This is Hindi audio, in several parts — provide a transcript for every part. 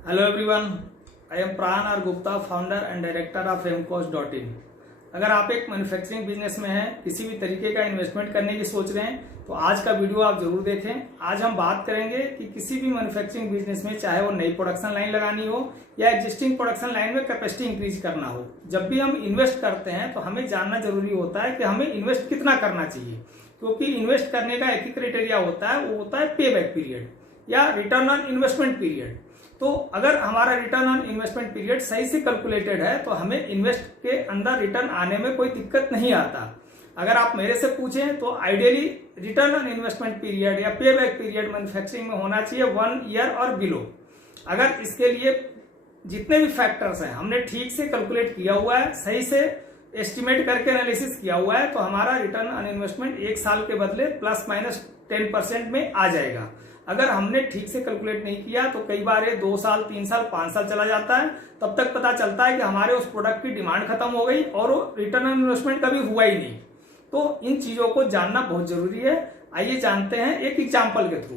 Hello everyone, I am Pran R Gupta, founder and director of mcost.in। अगर आप एक मैन्युफैक्चरिंग बिजनेस में हैं, किसी भी तरीके का इन्वेस्टमेंट करने की सोच रहे हैं तो आज का वीडियो आप जरूर देखें। आज हम बात करेंगे कि किसी भी मैन्युफैक्चरिंग बिजनेस में, चाहे वो नई प्रोडक्शन लाइन लगानी हो या एग्जिस्टिंग प्रोडक्शन लाइन में कैपेसिटी इंक्रीज करना हो, जब भी हम इन्वेस्ट करते हैं तो हमें जानना जरूरी होता है कि हमें इन्वेस्ट कितना करना चाहिए। क्योंकि इन्वेस्ट करने का एक ही क्राइटेरिया होता है, वो होता है पे बैक पीरियड या रिटर्न ऑन इन्वेस्टमेंट पीरियड। तो अगर हमारा रिटर्न ऑन इन्वेस्टमेंट पीरियड सही से कैलकुलेटेड है तो हमें इन्वेस्ट के अंदर रिटर्न आने में कोई दिक्कत नहीं आता। अगर आप मेरे से पूछें तो ideally return on investment period या पे बैक पीरियड मैन्युफैक्चरिंग में होना चाहिए 1 ईयर और बिलो। अगर इसके लिए जितने भी फैक्टर्स हैं हमने ठीक से कैलकुलेट किया हुआ है, सही से एस्टिमेट करके एनालिसिस किया हुआ है, तो हमारा रिटर्न ऑन इन्वेस्टमेंट 1 साल के बदले ±10% में आ जाएगा। अगर हमने ठीक से कैलकुलेट नहीं किया तो कई बार ये 2 साल, 3 साल, 5 साल चला जाता है, तब तक पता चलता है कि हमारे उस प्रोडक्ट की डिमांड खत्म हो गई और वो रिटर्न ऑन इन्वेस्टमेंट कभी हुआ ही नहीं। तो इन चीजों को जानना बहुत जरूरी है। आइए जानते हैं एक एग्जाम्पल के थ्रू।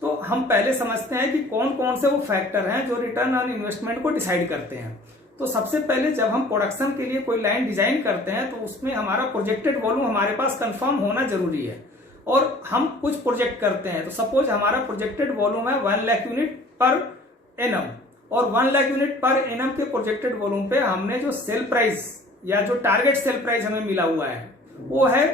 तो हम पहले समझते हैं कि कौन कौन से वो फैक्टर हैं जो रिटर्न ऑन इन्वेस्टमेंट को डिसाइड करते हैं। तो सबसे पहले जब हम प्रोडक्शन के लिए कोई लाइन डिजाइन करते हैं तो उसमें हमारा प्रोजेक्टेड वॉल्यूम हमारे पास कंफर्म होना जरूरी है। और हम कुछ प्रोजेक्ट करते हैं तो सपोज हमारा प्रोजेक्टेड वॉल्यूम है 1 लाख यूनिट पर एनम, और 1 लाख यूनिट पर एनम के प्रोजेक्टेड वॉल्यूम पे हमने जो सेल प्राइस या जो टारगेट सेल प्राइस हमें मिला हुआ है वो है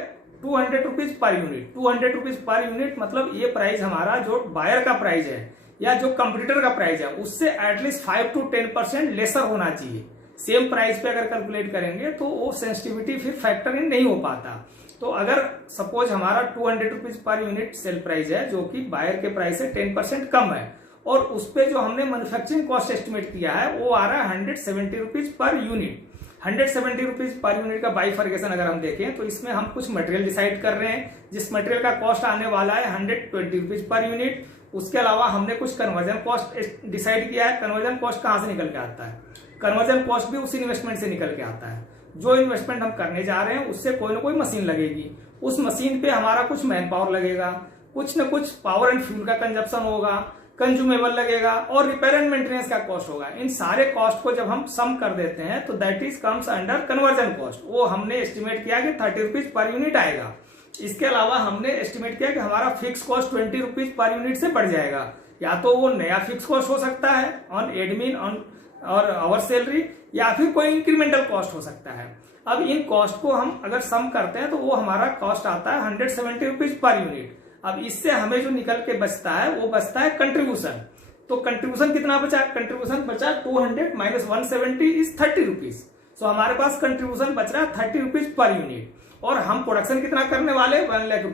200 rupees per unit. 200 rupees per unit मतलब ये प्राइस हमारा जो बायर का प्राइस है या जो कंपटीटर का प्राइस है उससे एटलीस्ट 5 to 10% लेसर होना चाहिए। सेम प्राइस पे अगर कैलकुलेट करेंगे तो वो सेंसिटिविटी फिर फैक्टर इन नहीं हो पाता। तो अगर सपोज हमारा 200 rupees per unit sale price है जो कि बायर के प्राइस से 10% कम है, और उस पे जो हमने मैन्युफैक्चरिंग कॉस्ट एस्टिमेट किया है वो आ रहा है 170 rupees per unit. 170 rupees per unit का बाइफर्केशन अगर हम देखें तो इसमें हम कुछ मटेरियल डिसाइड कर रहे हैं, जिस मटेरियल का कॉस्ट आने वाला है 120 रुपीज पर यूनिट। उसके अलावा हमने कुछ कन्वर्जन कॉस्ट डिसाइड किया है। कन्वर्जन कॉस्ट कहां से निकल के आता है? कन्वर्जन कॉस्ट भी उस इन्वेस्टमेंट से निकल के आता है। जो इन्वेस्टमेंट हम करने जा रहे हैं उससे कोई ना कोई मशीन लगेगी, उस मशीन पे हमारा कुछ मैन पावर लगेगा, कुछ न कुछ पावर एंड फ्यूल का कंजप्शन होगा, कंज्यूमेबल लगेगा और रिपेयर एंड मेंटेनेंस का कॉस्ट होगा। इन सारे कॉस्ट को जब हम सम कर देते हैं तो that is comes under conversion cost. वो हमने एस्टिमेट किया कि 30 रुपीज पर यूनिट आएगा। इसके अलावा हमने एस्टिमेट किया कि हमारा fix cost 20 rupees per unit से बढ़ जाएगा। या तो वो नया फिक्स कॉस्ट हो सकता है ऑन एडमिन ऑन और आवर सैलरी, या फिर कोई इंक्रीमेंटल कॉस्ट हो सकता है। अब इन कॉस्ट को हम अगर सम करते हैं तो वो हमारा कॉस्ट आता है 170 रुपीज पर यूनिट। अब इससे हमें जो निकल के बचता है वो बचता है कंट्रीब्यूशन। तो कंट्रीब्यूशन कितना बचा? कंट्रीब्यूशन बचा 200 - 170 इज 30 रुपीज। सो हमारे पास कंट्रीब्यूशन बच रहा है 30 रुपीज पर यूनिट। और हम प्रोडक्शन कितना करने वाले? 1 लाख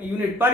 यूनिट पर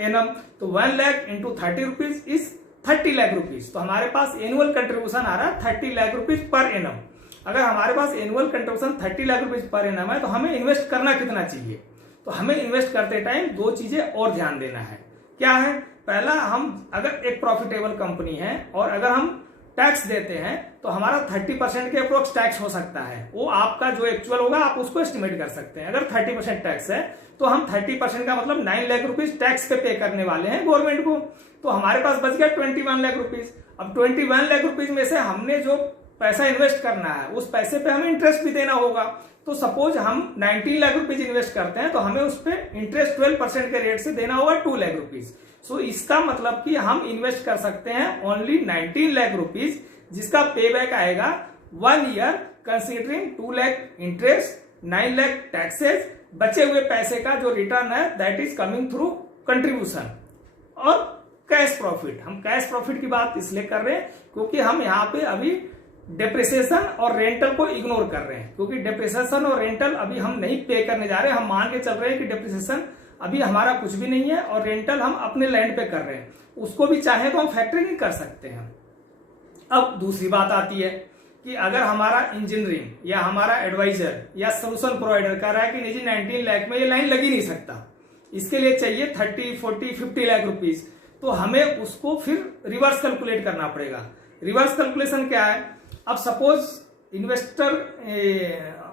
एनम। तो 1 lakh into 30 rupees is 30 lakh rupees. तो हमारे पास एनुअल कंट्रीब्यूशन आ रहा है 30 लाख रुपीज पर एनम। अगर हमारे पास annual contribution 30 lakh rupees per annum है तो हमें इन्वेस्ट करना कितना चाहिए? तो हमें इन्वेस्ट करते टाइम 2 चीजें और ध्यान देना है। क्या है? पहला, हम अगर एक प्रॉफिटेबल कंपनी है और अगर हम टैक्स देते हैं तो हमारा 30% के अप्रोक्स टैक्स हो सकता है। वो आपका जो एक्चुअल होगा आप उसको एस्टिमेट कर सकते हैं। अगर 30% टैक्स है तो हम 30% का मतलब 9 लाख रुपीज टैक्स पे करने वाले हैं गवर्नमेंट को। तो हमारे पास बच गया 21 लाख रुपीज। अब 21 लाख रुपीज में से हमने जो पैसा इन्वेस्ट करना है उस पैसे पे हमें इंटरेस्ट भी देना होगा। तो सपोज हम 19 लाख रुपीज इन्वेस्ट करते हैं तो हमें उस पर इंटरेस्ट 12% के रेट से देना होगा 2 लाख रुपीज। सो इसका मतलब कि हम इन्वेस्ट कर सकते हैं ओनली 19 लाख रुपीज, जिसका पे बैक आएगा 1 year, considering 2 lakh interest, 9 lakh taxes. बचे हुए पैसे का जो रिटर्न है that is coming through contribution और कैश प्रॉफिट। हम कैश प्रॉफिट की बात इसलिए कर रहे हैं क्योंकि हम यहाँ पे अभी डेप्रिसिएशन और रेंटल को इग्नोर कर रहे हैं, क्योंकि डेप्रिसिएशन और रेंटल अभी हम नहीं पे करने जा रहे हैं। हम मान के चल रहे हैं कि डेप्रिसिएशन अभी हमारा कुछ भी नहीं है और रेंटल हम अपने लैंड पे कर रहे हैं, उसको भी चाहे तो हम फैक्टरिंग कर सकते हैं। अब दूसरी बात आती है कि अगर हमारा इंजीनियरिंग या हमारा एडवाइजर या सोल्यूशन प्रोवाइडर कह रहा है कि नहीं जी 19 लाख में ये लाइन लग ही नहीं सकता, इसके लिए चाहिए 30, 40, 50 लाख रुपीज, तो हमें उसको फिर रिवर्स कैलकुलेट करना पड़ेगा। रिवर्स कैलकुलेशन क्या है? अब सपोज इन्वेस्टर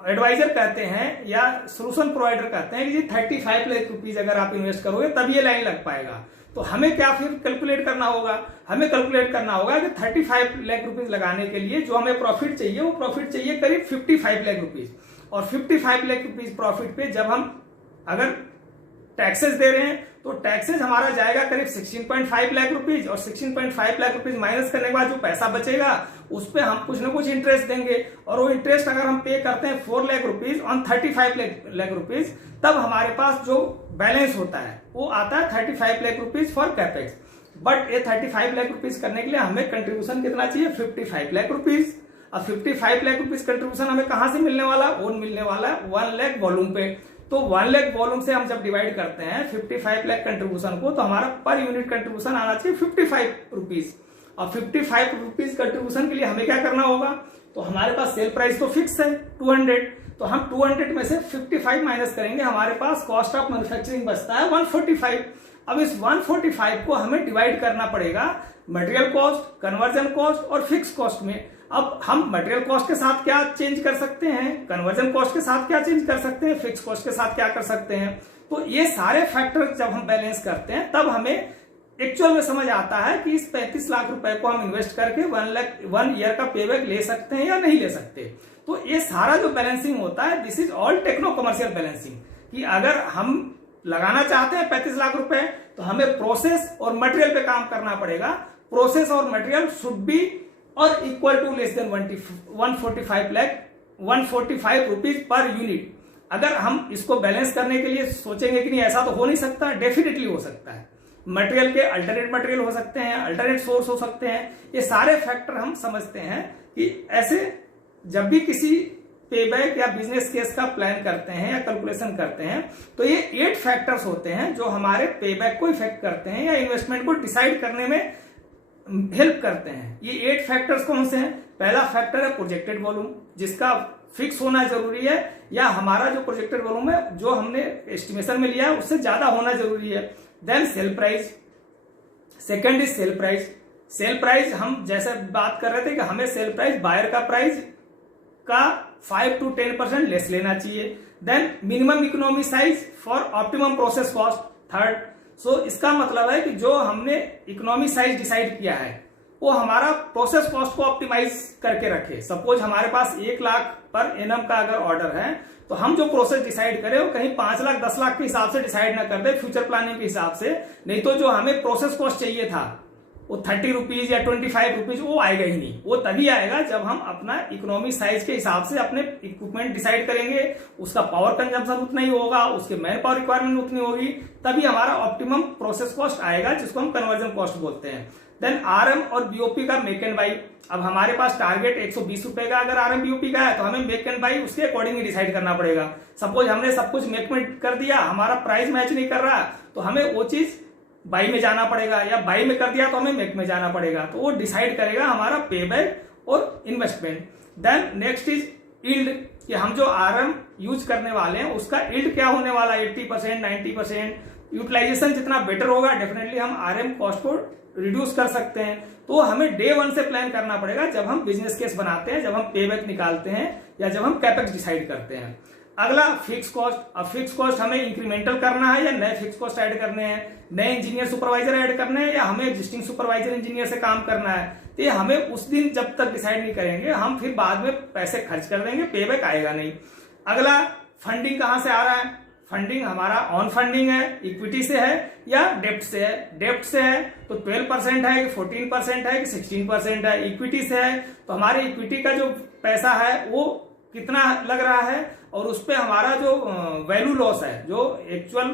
एडवाइजर कहते हैं या सोल्यूशन प्रोवाइडर कहते हैं कि जी 35 लाख रुपीज अगर आप इन्वेस्ट करोगे तब ये लाइन लग पाएगा। तो हमें क्या फिर कैलकुलेट करना होगा, हमें कैलकुलेट करना होगा कि 35 लाख रुपीज लगाने के लिए जो हमें प्रॉफिट चाहिए वो प्रॉफिट चाहिए करीब 55 लाख रुपीज। और 55 लाख रुपीज प्रॉफिट पे जब हम अगर टैक्सेस दे रहे हैं तो टैक्सेस हमारा जाएगा करीब 16.5 लाख रुपीज, और 16.5 लाख रुपीज माइनस करने के बाद जो पैसा बचेगा उस पर हम कुछ ना कुछ इंटरेस्ट देंगे, और वो इंटरेस्ट अगर हम पे करते हैं 4 lakh rupees on 35 lakh rupees, तब हमारे पास जो बैलेंस होता है वो आता है 35 lakh rupees for capex. But ये 35 लाख रुपीज करने के लिए हमें कंट्रीब्यूशन कितना चाहिए, 55 लाख रुपीज। अब 55 लाख रुपीज कंट्रीब्यूशन हमें कहां से मिलने वाला, वो मिलने वाला है 1 लाख वॉल्यूम पे। तो 1 लाख वॉल्यूम से हम जब डिवाइड करते हैं 55 लाख कंट्रीब्यूशन को, तो हमारा पर यूनिट कंट्रीब्यूशन आना चाहिए 55 रुपीज। और 55 रुपीज कंट्रीब्यूशन के लिए हमें क्या करना होगा, तो हमारे पास सेल प्राइस तो फिक्स है 200, तो हम 200 में से 55 माइनस करेंगे, हमारे पास कॉस्ट ऑफ मैन्युफैक्चरिंग बचता है 145। अब इस 145 को हमें डिवाइड करना पड़ेगा मटेरियल कॉस्ट, कन्वर्जन कॉस्ट और फिक्स कॉस्ट में। अब हम मटेरियल कॉस्ट के साथ क्या चेंज कर सकते हैं, कन्वर्जन कॉस्ट के साथ क्या चेंज कर सकते हैं, फिक्स कॉस्ट के साथ क्या कर सकते हैं। तो ये सारे फैक्टर जब हम बैलेंस करते हैं तब हमें एक्चुअल में समझ आता है कि इस 35 लाख रुपए को हम इन्वेस्ट करके 1 ईयर का पेबैक ले सकते हैं या नहीं ले सकते। तो ये सारा जो बैलेंसिंग होता है this is all techno commercial balancing, कि अगर हम लगाना चाहते हैं 35 लाख रुपए तो हमें प्रोसेस और मटेरियल पे काम करना पड़ेगा। प्रोसेस और मटेरियल शुड बी और equal to less than 145 rupees per unit. अगर हम इसको बैलेंस करने के लिए सोचेंगे कि नहीं ऐसा तो हो नहीं सकता, डेफिनेटली हो सकता है। मटेरियल के अल्टरनेट मटेरियल हो सकते हैं, अल्टरनेट सोर्स हो सकते हैं, ये सारे फैक्टर हम समझते हैं कि ऐसे जब भी किसी पेबैक या बिजनेस केस का प्लान करते हैं या कैलकुलेशन करते हैं तो ये 8 फैक्टर्स होते हैं जो हमारे पेबैक को इफेक्ट करते हैं या इन्वेस्टमेंट को डिसाइड करने में हेल्प करते हैं। ये 8 फैक्टर्स कौन से हैं? पहला फैक्टर है प्रोजेक्टेड वॉल्यूम, जिसका फिक्स होना जरूरी है, या हमारा जो प्रोजेक्टेड वॉल्यूम है जो हमने एस्टिमेशन में लिया है उससे ज्यादा होना जरूरी है। Then sale price, second is sale price. Sale price हम जैसे बात कर रहे थे कि हमें सेल प्राइस बायर का प्राइस का 5 to 10% लेस लेना चाहिए। Then minimum economy size for optimum process cost, third. So इसका मतलब है कि जो हमने इकोनॉमी साइज डिसाइड किया है वो हमारा प्रोसेस कॉस्ट को ऑप्टिमाइज करके रखे। सपोज हमारे पास 1 लाख पर एनम का अगर ऑर्डर है तो हम जो प्रोसेस डिसाइड करें वो कहीं 5 लाख 10 लाख के हिसाब से डिसाइड ना कर दे फ्यूचर प्लानिंग के हिसाब से, नहीं तो जो हमें प्रोसेस कॉस्ट चाहिए था वो 30 रुपीज या 25 रुपीज वो आएगा ही नहीं। वो तभी आएगा जब हम अपना इकोनॉमी साइज के हिसाब से अपने इक्विपमेंट डिसाइड करेंगे, उसका पावर कंजम्पशन उतना ही होगा, उसके मैन पावर रिक्वायरमेंट उतनी होगी, तभी हमारा ऑप्टिमम प्रोसेस कॉस्ट आएगा जिसको हम कन्वर्जन कॉस्ट बोलते हैं। देन आरएम और बीओपी का मेक एंड बाई। अब हमारे पास टारगेट 120 रुपए का अगर आरएम बीओपी का है तो हमें मेक एंड बाई उसके अकॉर्डिंग ही डिसाइड करना पड़ेगा। सपोज हमने सब कुछ मेक में कर दिया, हमारा प्राइस मैच नहीं कर रहा तो हमें वो चीज बाई में जाना पड़ेगा, या बाई में कर दिया तो हमें मेक में जाना पड़ेगा। तो वो डिसाइड करेगा हमारा पेबैक और investment. Then next is yield, कि हम जो आरएम यूज करने वाले हैं उसका यील्ड क्या होने वाला है, 80% 90%। यूटिलाइजेशन जितना बेटर होगा डेफिनेटली हम आरएम कॉस्ट को रिड्यूस कर सकते हैं। तो हमें डे 1 से प्लान करना पड़ेगा जब हम बिजनेस केस बनाते हैं, जब हम पेबैक निकालते हैं या जब हम कैपेक्स डिसाइड करते हैं। अगला फिक्स कॉस्ट। अब फिक्स कॉस्ट हमें इंक्रीमेंटल करना है या नए फिक्स कॉस्ट ऐड करने हैं, नए इंजीनियर सुपरवाइजर ऐड करने हैं या हमें एग्जिस्टिंग सुपरवाइजर इंजीनियर से काम करना है। तो ये हमें उस दिन जब तक डिसाइड नहीं करेंगे हम फिर बाद में पैसे खर्च कर देंगे, पेबैक आएगा नहीं। अगला फंडिंग कहां से आ रहा है? फंडिंग हमारा ऑन फंडिंग है, इक्विटी से है या डेप्ट से है। डेप्ट से है तो 12% है कि 14% है कि 16% है। इक्विटी से है तो हमारे इक्विटी का जो पैसा है वो कितना लग रहा है और उस पर हमारा जो वैल्यू लॉस है, जो एक्चुअल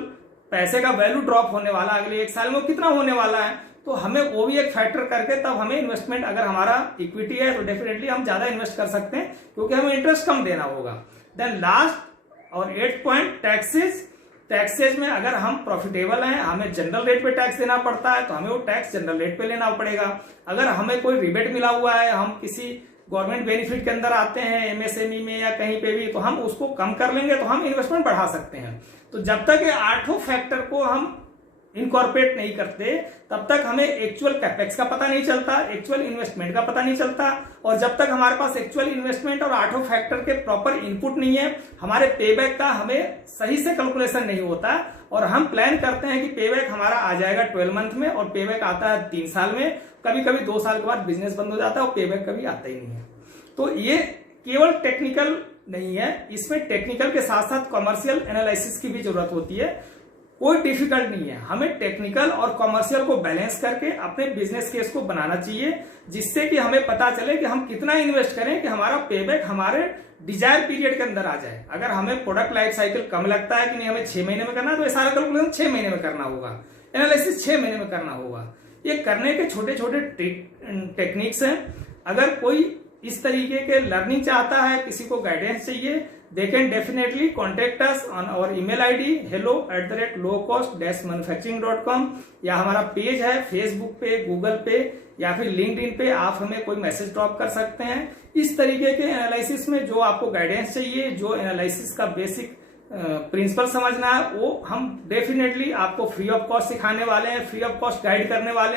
पैसे का वैल्यू ड्रॉप होने वाला अगले 1 साल में कितना होने वाला है, तो हमें वो भी एक फैक्टर करके तब हमें इन्वेस्टमेंट, अगर हमारा इक्विटी है तो डेफिनेटली हम ज्यादा इन्वेस्ट कर सकते हैं क्योंकि हमें इंटरेस्ट कम देना होगा। देन लास्ट और 8 पॉइंट टैक्सेस। टैक्सेस में अगर हम प्रॉफिटेबल हैं, हमें जनरल रेट पे टैक्स देना पड़ता है तो हमें वो टैक्स जनरल रेट पे लेना पड़ेगा। अगर हमें कोई रिबेट मिला हुआ है, हम किसी गवर्नमेंट बेनिफिट के अंदर आते हैं एमएसएमई में या कहीं पे भी, तो हम उसको कम कर लेंगे तो हम इन्वेस्टमेंट बढ़ा सकते हैं। तो जब तक ये 8 फैक्टर को हम इनकॉर्पोरेट नहीं करते तब तक हमें एक्चुअल कैपेक्स का पता नहीं चलता, एक्चुअल इन्वेस्टमेंट का पता नहीं चलता, और जब तक हमारे पास एक्चुअल इन्वेस्टमेंट और 8 फैक्टर के प्रॉपर इनपुट नहीं है, हमारे पेबैक का हमें सही से कैलकुलेशन नहीं होता और हम प्लान करते हैं कि पेबैक हमारा आ जाएगा 12 मंथ में, और पेबैक आता है 3 साल में, कभी कभी 2 साल के बाद बिजनेस बंद हो जाता है और पेबैक कभी आता ही नहीं है। तो ये केवल टेक्निकल नहीं है, इसमें टेक्निकल के साथ साथ कॉमर्शियल एनालिसिस की भी जरूरत होती है। कोई डिफिकल्ट नहीं है, हमें टेक्निकल और कॉमर्शियल को बैलेंस करके अपने बिजनेस केस को बनाना चाहिए, जिससे कि हमें पता चले कि हम कितना इन्वेस्ट करें कि हमारा पेबैक हमारे डिजायर पीरियड के अंदर आ जाए। अगर हमें प्रोडक्ट लाइफ साइकिल कम लगता है कि नहीं हमें 6 महीने में करना है, तो ये सारा कैलकुलेशन 6 महीने में करना होगा, एनालिसिस 6 महीने में करना होगा। ये करने के छोटे छोटे टेक्निक्स हैं। अगर कोई इस तरीके के लर्निंग चाहता है, किसी को गाइडेंस चाहिए, they can definitely contact us on our email ID hello@lowcost-manufacturing.com, या हमारा पेज है फेसबुक पे, गूगल पे या फिर लिंक्डइन पे, आप हमें कोई मैसेज ड्रॉप कर सकते हैं। इस तरीके के एनालिसिस में जो आपको गाइडेंस चाहिए, जो एनालिसिस का बेसिक प्रिंसिपल समझना है, वो हम डेफिनेटली आपको फ्री ऑफ कॉस्ट सिखाने वाले हैं, फ्री ऑफ कॉस्ट गाइड करने वाले हैं।